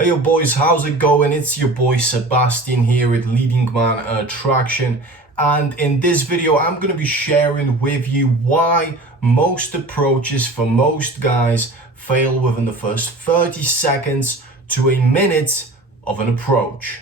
Hey yo boys, how's it going? It's your boy Sebastian here with Leading Man Attraction, and in this video I'm going to be sharing with you why most approaches for most guys fail within the first 30 seconds to a minute of an approach.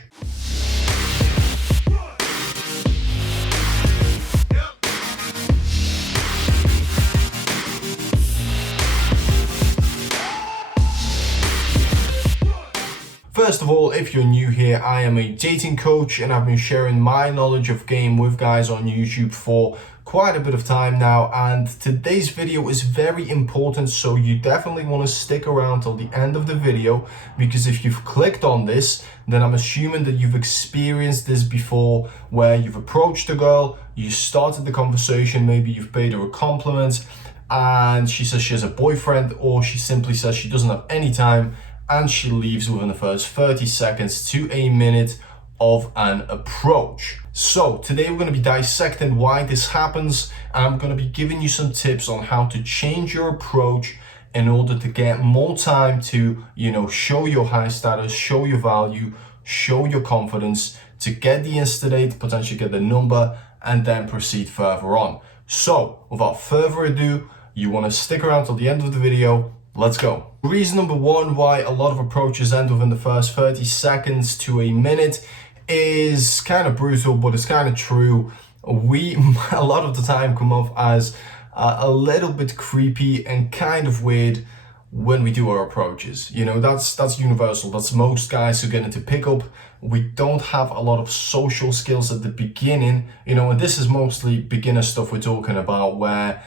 First of all, if you're new here, I am a dating coach and I've been sharing my knowledge of game with guys on YouTube for quite a bit of time now, and today's video is very important, so you definitely want to stick around till the end of the video, because if you've clicked on this, then I'm assuming that you've experienced this before, where you've approached a girl, you started the conversation, maybe you've paid her a compliment and she says she has a boyfriend, or she simply says she doesn't have any time and she leaves within the first 30 seconds to a minute of an approach. So today we're going to be dissecting why this happens, and I'm going to be giving you some tips on how to change your approach in order to get more time to, show your high status, show your value, show your confidence, to get the insta date, potentially get the number, and then proceed further on. So without further ado, you want to stick around till the end of the video. Let's go. Reason number one why a lot of approaches end within the first 30 seconds to a minute is kind of brutal, but it's kind of true. We, a lot of the time, come off as a little bit creepy and kind of weird when we do our approaches. That's universal. That's most guys who get into pickup. We don't have a lot of social skills at the beginning, and this is mostly beginner stuff we're talking about, where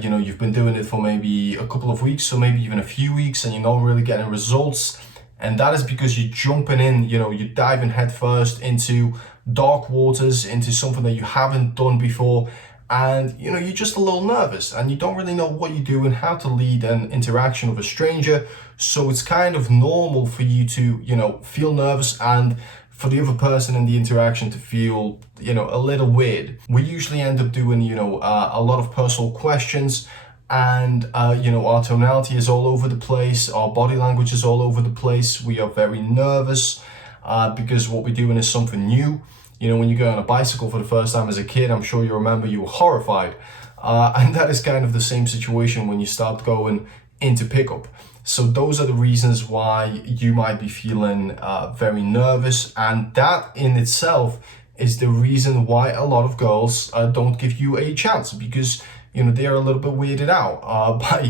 you've been doing it for maybe a couple of weeks, or maybe even a few weeks, and you're not really getting results. And that is because you're jumping in, you're diving headfirst into dark waters, into something that you haven't done before. And, you're just a little nervous and you don't really know what you do and how to lead an interaction with a stranger. So it's kind of normal for you to, feel nervous, and for the other person in the interaction to feel, a little weird. We usually end up doing, a lot of personal questions, and, our tonality is all over the place. Our body language is all over the place. We are very nervous because what we're doing is something new. When you go on a bicycle for the first time as a kid, I'm sure you remember you were horrified. And that is kind of the same situation when you start going into pickup. So those are the reasons why you might be feeling very nervous, and that in itself is the reason why a lot of girls don't give you a chance, because they are a little bit weirded out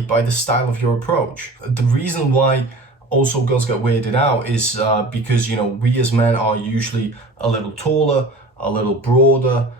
by the style of your approach. The reason why also girls get weirded out is because we as men are usually a little taller, a little broader,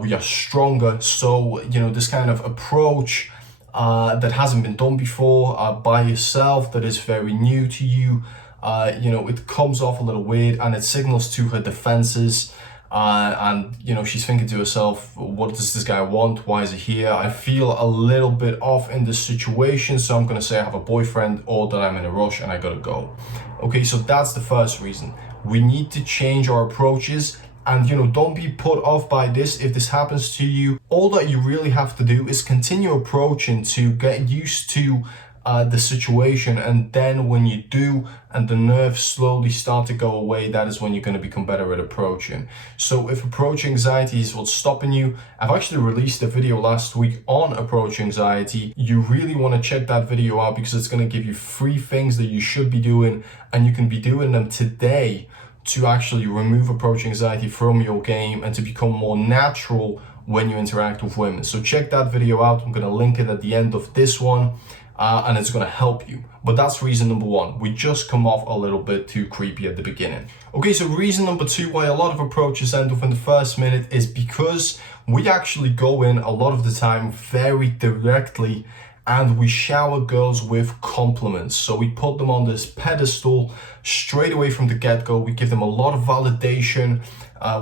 we are stronger, so this kind of approach that hasn't been done before by yourself, that is very new to you, it comes off a little weird, and it signals to her defenses, and she's thinking to herself, what does this guy want? Why is he here? I feel a little bit off in this situation, so I'm gonna say I have a boyfriend, or that I'm in a rush and I gotta go. Okay, so that's the first reason. We need to change our approaches. And don't be put off by this if this happens to you. All that you really have to do is continue approaching to get used to the situation, and then when you do and the nerves slowly start to go away, that is when you're going to become better at approaching. So if approach anxiety is what's stopping you, I've actually released a video last week on approach anxiety. You really want to check that video out, because it's going to give you 3 things that you should be doing, and you can be doing them today to actually remove approach anxiety from your game and to become more natural when you interact with women. So check that video out. I'm going to link it at the end of this one, and it's going to help you. But that's reason number one. We just come off a little bit too creepy at the beginning. Okay, so reason number two why a lot of approaches end within the first minute is because we actually go in a lot of the time very directly, and we shower girls with compliments. So we put them on this pedestal straight away from the get-go. We give them a lot of validation.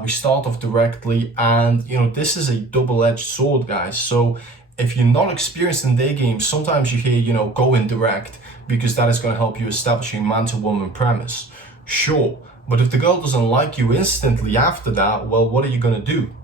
We start off directly, and this is a double-edged sword, guys. So if you're not experienced in their game, sometimes you hear, go in direct, because that is going to help you establish a man-to-woman premise. Sure, but if the girl doesn't like you instantly after that, well, what are you going to do?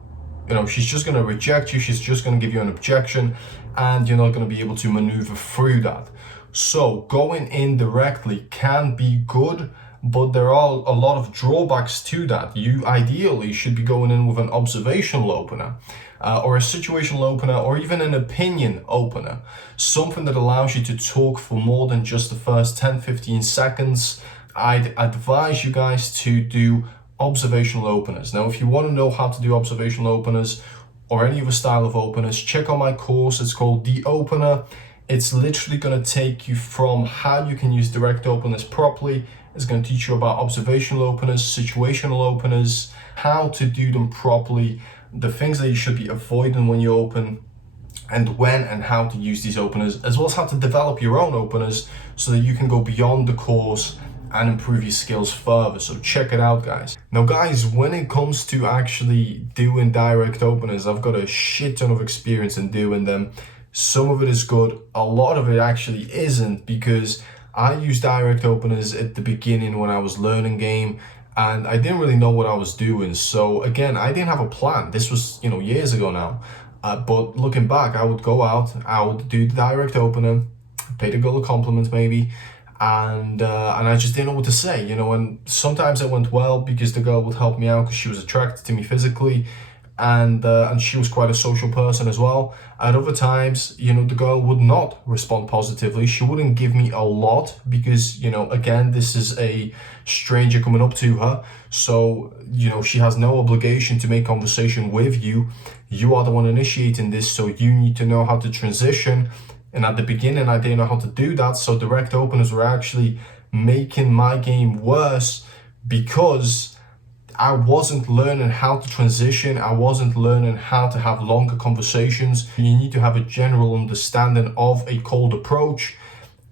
She's just going to reject you. She's just going to give you an objection, and you're not going to be able to maneuver through that. So going in directly can be good, but there are a lot of drawbacks to that. You ideally should be going in with an observational opener, or a situational opener, or even an opinion opener. Something that allows you to talk for more than just the first 10-15 seconds. I'd advise you guys to do observational openers. Now, if you want to know how to do observational openers or any other style of openers, check out my course. It's called The Opener. It's literally going to take you from how you can use direct openers properly. It's going to teach you about observational openers, situational openers, how to do them properly, the things that you should be avoiding when you open, and when and how to use these openers, as well as how to develop your own openers so that you can go beyond the course and improve your skills further. So check it out, guys. Now, guys, when it comes to actually doing direct openers, I've got a shit ton of experience in doing them. Some of it is good, a lot of it actually isn't, because I used direct openers at the beginning when I was learning game, and I didn't really know what I was doing. So again, I didn't have a plan. This was, years ago now. But looking back, I would go out, I would do the direct opener, pay the girl a compliment maybe, and I just didn't know what to say, and sometimes it went well because the girl would help me out because she was attracted to me physically, and she was quite a social person as well. At other times, the girl would not respond positively. She wouldn't give me a lot because, again, this is a stranger coming up to her. So, she has no obligation to make conversation with you. You are the one initiating this, so you need to know how to transition. And at the beginning, I didn't know how to do that. So direct openers were actually making my game worse because I wasn't learning how to transition. I wasn't learning how to have longer conversations. You need to have a general understanding of a cold approach,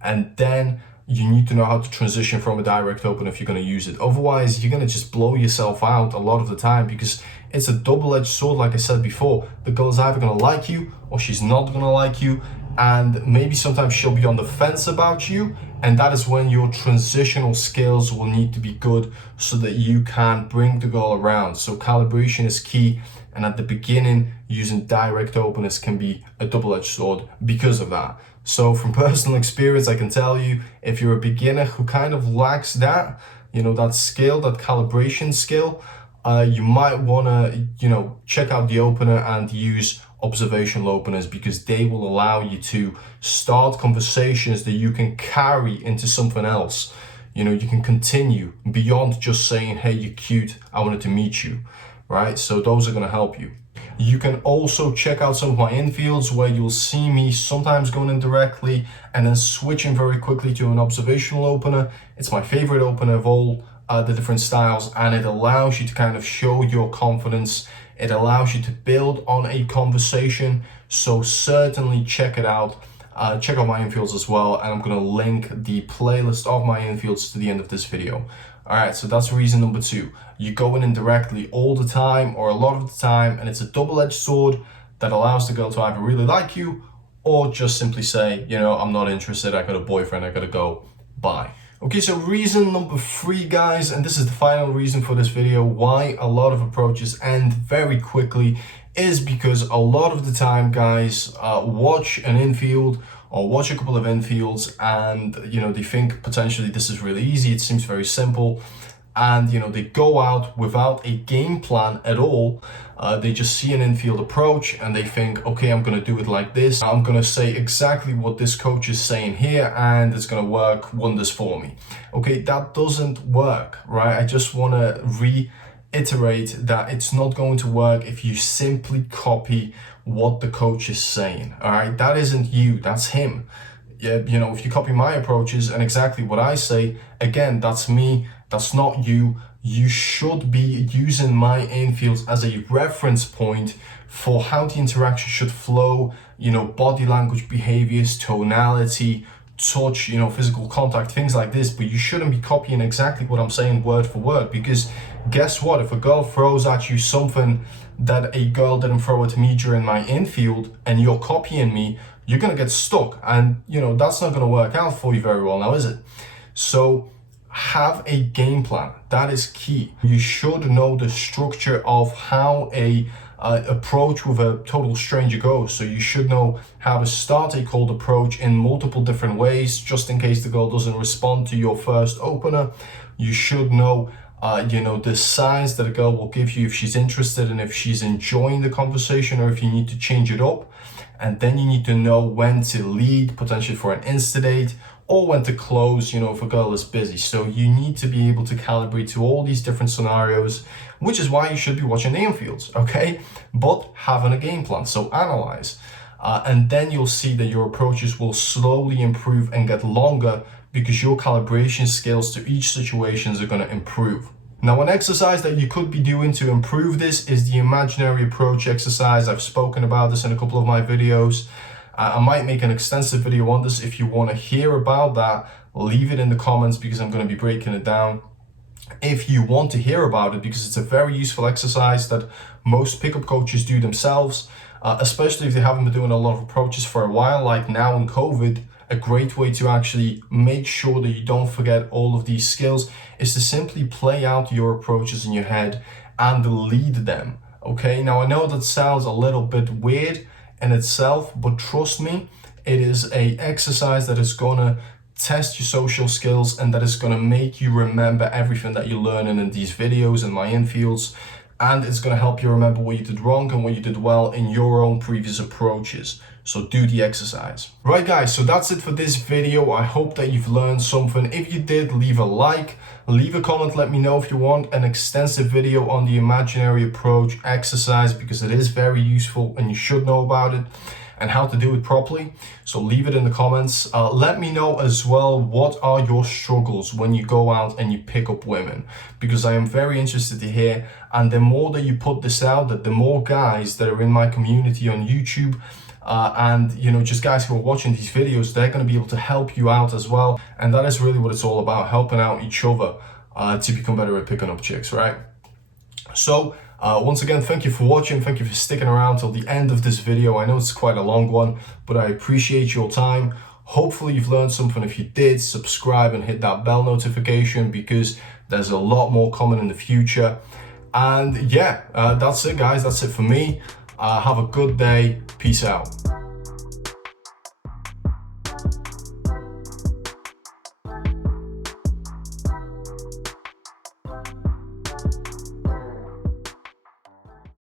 and then you need to know how to transition from a direct open if you're going to use it. Otherwise, you're going to just blow yourself out a lot of the time, because it's a double-edged sword. Like I said before, the girl is either going to like you or she's not going to like you, and maybe sometimes she'll be on the fence about you, and that is when your transitional skills will need to be good so that you can bring the girl around. So calibration is key, and at the beginning, using direct openers can be a double-edged sword because of that. So from personal experience, I can tell you, if you're a beginner who kind of lacks that, that skill, that calibration skill, you might want to, check out the opener and use observational openers, because they will allow you to start conversations that you can carry into something else. You can continue beyond just saying, hey, you're cute, I wanted to meet you, right? So those are going to help you. You can also check out some of my infields where you'll see me sometimes going in directly and then switching very quickly to an observational opener. It's my favorite opener of all the different styles, and it allows you to kind of show your confidence. It allows you to build on a conversation. So certainly check it out. Check out my infields as well, and I'm going to link the playlist of my infields to the end of this video. All right, so that's reason number 2. You go in indirectly all the time or a lot of the time, and it's a double-edged sword that allows the girl to either really like you or just simply say, I'm not interested, I got a boyfriend, I gotta go, bye. Okay, so reason number 3, guys, and this is the final reason for this video, why a lot of approaches end very quickly, is because a lot of the time, guys, watch an infield or watch a couple of infields, and they think potentially this is really easy, it seems very simple, and they go out without a game plan at all. They just see an infield approach and they think, okay, I'm going to do it like this, I'm going to say exactly what this coach is saying here, and it's going to work wonders for me. Okay, that doesn't work, right? I just want to reiterate that it's not going to work if you simply copy what the coach is saying. All right, that isn't you, that's him. Yeah, if you copy my approaches and exactly what I say, again, that's me, that's not you. You should be using my infields as a reference point for how the interaction should flow, body language, behaviors, tonality, touch, physical contact, things like this. But you shouldn't be copying exactly what I'm saying word for word, because guess what? If a girl throws at you something that a girl didn't throw at me during my infield and you're copying me, you're going to get stuck, and that's not going to work out for you very well now, is it? So have a game plan. That is key. You should know the structure of how a approach with a total stranger goes. So you should know how to start a cold approach in multiple different ways, just in case the girl doesn't respond to your first opener. You should know the signs that a girl will give you if she's interested and if she's enjoying the conversation, or if you need to change it up. And then you need to know when to lead, potentially for an insta date, or when to close, if a girl is busy. So you need to be able to calibrate to all these different scenarios, which is why you should be watching name fields, okay? But having a game plan, so analyze. And then you'll see that your approaches will slowly improve and get longer, because your calibration skills to each situations are going to improve. Now, an exercise that you could be doing to improve this is the imaginary approach exercise. I've spoken about this in a couple of my videos. I might make an extensive video on this. If you want to hear about that, leave it in the comments, because I'm going to be breaking it down. If you want to hear about it, because it's a very useful exercise that most pickup coaches do themselves, especially if they haven't been doing a lot of approaches for a while, like now in COVID. A great way to actually make sure that you don't forget all of these skills is to simply play out your approaches in your head and lead them. Okay, now I know that sounds a little bit weird in itself, but trust me, it is a exercise that is gonna test your social skills, and that is gonna make you remember everything that you're learning in these videos and my infields. And it's going to help you remember what you did wrong and what you did well in your own previous approaches. So do the exercise. Right guys, so that's it for this video. I hope that you've learned something. If you did, leave a like, leave a comment, let me know if you want an extensive video on the imaginary approach exercise, because it is very useful and you should know about it and how to do it properly. So leave it in the comments. Let me know as well, what are your struggles when you go out and you pick up women, because I am very interested to hear. And the more that you put this out, that the more guys that are in my community on YouTube and just guys who are watching these videos, they're going to be able to help you out as well. And that is really what it's all about, helping out each other to become better at picking up chicks, right? So once again, thank you for watching. Thank you for sticking around till the end of this video. I know it's quite a long one, but I appreciate your time. Hopefully you've learned something. If you did, subscribe and hit that bell notification, because there's a lot more coming in the future. And yeah, that's it guys. That's it for me. Have a good day. Peace out.